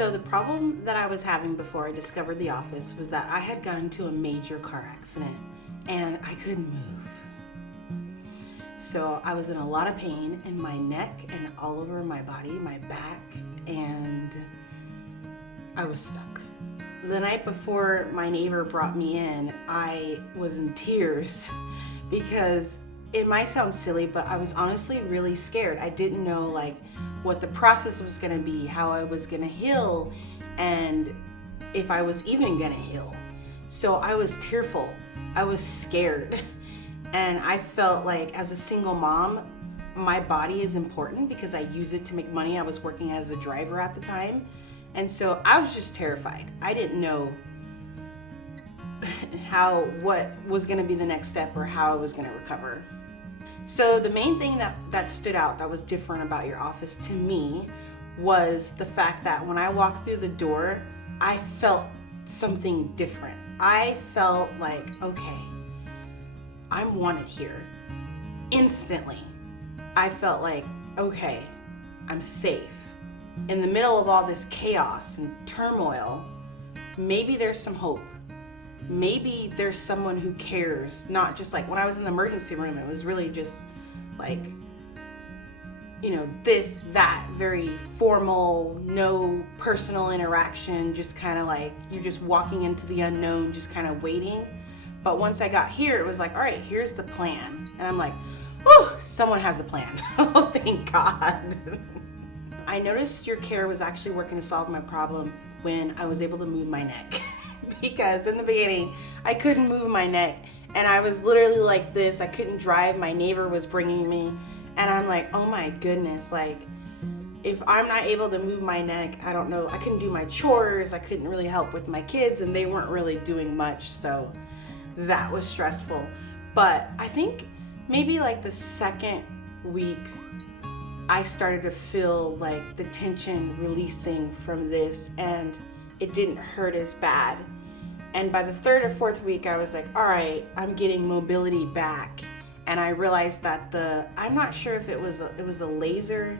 So the problem that I was having before I discovered the office was that I had gotten into a major car accident and I couldn't move. So I was in a lot of pain in my neck and all over my body, my back, and I was stuck. The night before my neighbor brought me in, I was in tears because it might sound silly, but I was honestly really scared. I didn't know what the process was gonna be, how I was gonna heal, and if I was even gonna heal. So I was tearful, I was scared. And I felt like as a single mom, my body is important because I use it to make money. I was working as a driver at the time. And so I was just terrified. I didn't know what was gonna be the next step or how I was gonna recover. So the main thing that stood out that was different about your office to me was the fact that when I walked through the door, I felt something different. I felt like, okay, I'm wanted here. Instantly, I felt like, okay, I'm safe. In the middle of all this chaos and turmoil, maybe there's some hope. Maybe there's someone who cares, not just like when I was in the emergency room, it was really just like, this, that, very formal, no personal interaction, just kind of like you're just walking into the unknown, just kind of waiting. But once I got here, it was like, all right, here's the plan. And I'm like, whew, someone has a plan. Oh, thank God. I noticed your care was actually working to solve my problem when I was able to move my neck. Because in the beginning, I couldn't move my neck and I was literally like this. I couldn't drive. My neighbor was bringing me and I'm like, oh my goodness, if I'm not able to move my neck, I don't know. I couldn't do my chores. I couldn't really help with my kids and they weren't really doing much. So that was stressful. But I think maybe the second week, I started to feel like the tension releasing from this and it didn't hurt as bad. And by the third or fourth week, I was like, all right, I'm getting mobility back. And I realized that I'm not sure if it was a laser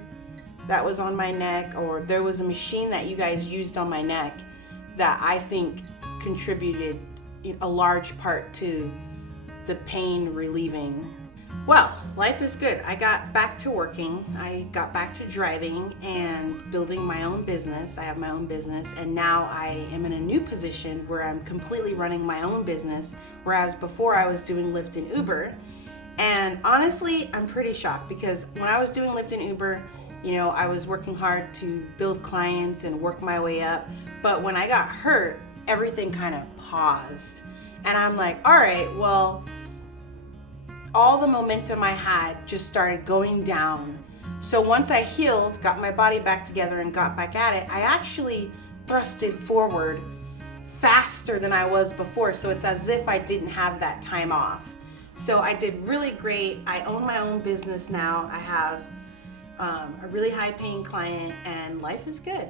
that was on my neck or there was a machine that you guys used on my neck that I think contributed a large part to the pain relieving. Well, life is good. I got back to working. I got back to driving and building my own business. I have my own business and now I am in a new position where I'm completely running my own business, whereas before I was doing Lyft and Uber. And honestly, I'm pretty shocked because when I was doing Lyft and Uber, I was working hard to build clients and work my way up. But when I got hurt, everything kind of paused. And I'm like, all right, well, all the momentum I had just started going down. So once I healed, got my body back together and got back at it, I actually thrusted forward faster than I was before. So it's as if I didn't have that time off. So I did really great. I own my own business now. I have a really high paying client and life is good.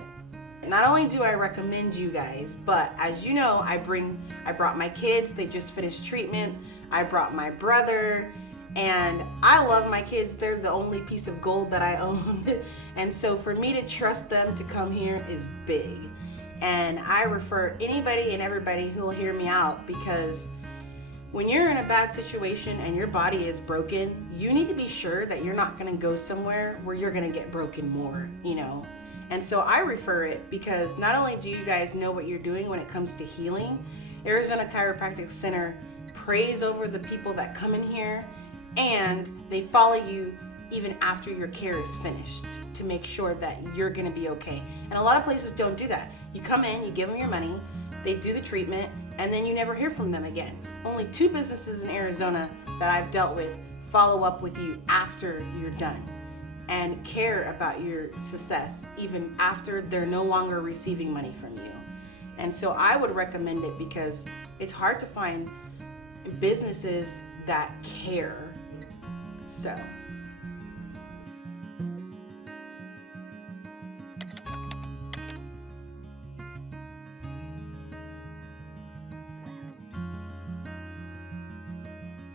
Not only do I recommend you guys, but as you know, I brought my kids, they just finished treatment. I brought my brother, and I love my kids. They're the only piece of gold that I own. And so for me to trust them to come here is big. And I refer anybody and everybody who will hear me out because when you're in a bad situation and your body is broken, you need to be sure that you're not gonna go somewhere where you're gonna get broken more, And so I refer it because not only do you guys know what you're doing when it comes to healing, Arizona Chiropractic Center prays over the people that come in here and they follow you even after your care is finished to make sure that you're gonna be okay. And a lot of places don't do that. You come in, you give them your money, they do the treatment, and then you never hear from them again. Only 2 businesses in Arizona that I've dealt with follow up with you after you're done and care about your success even after they're no longer receiving money from you. And so I would recommend it because it's hard to find businesses that care. So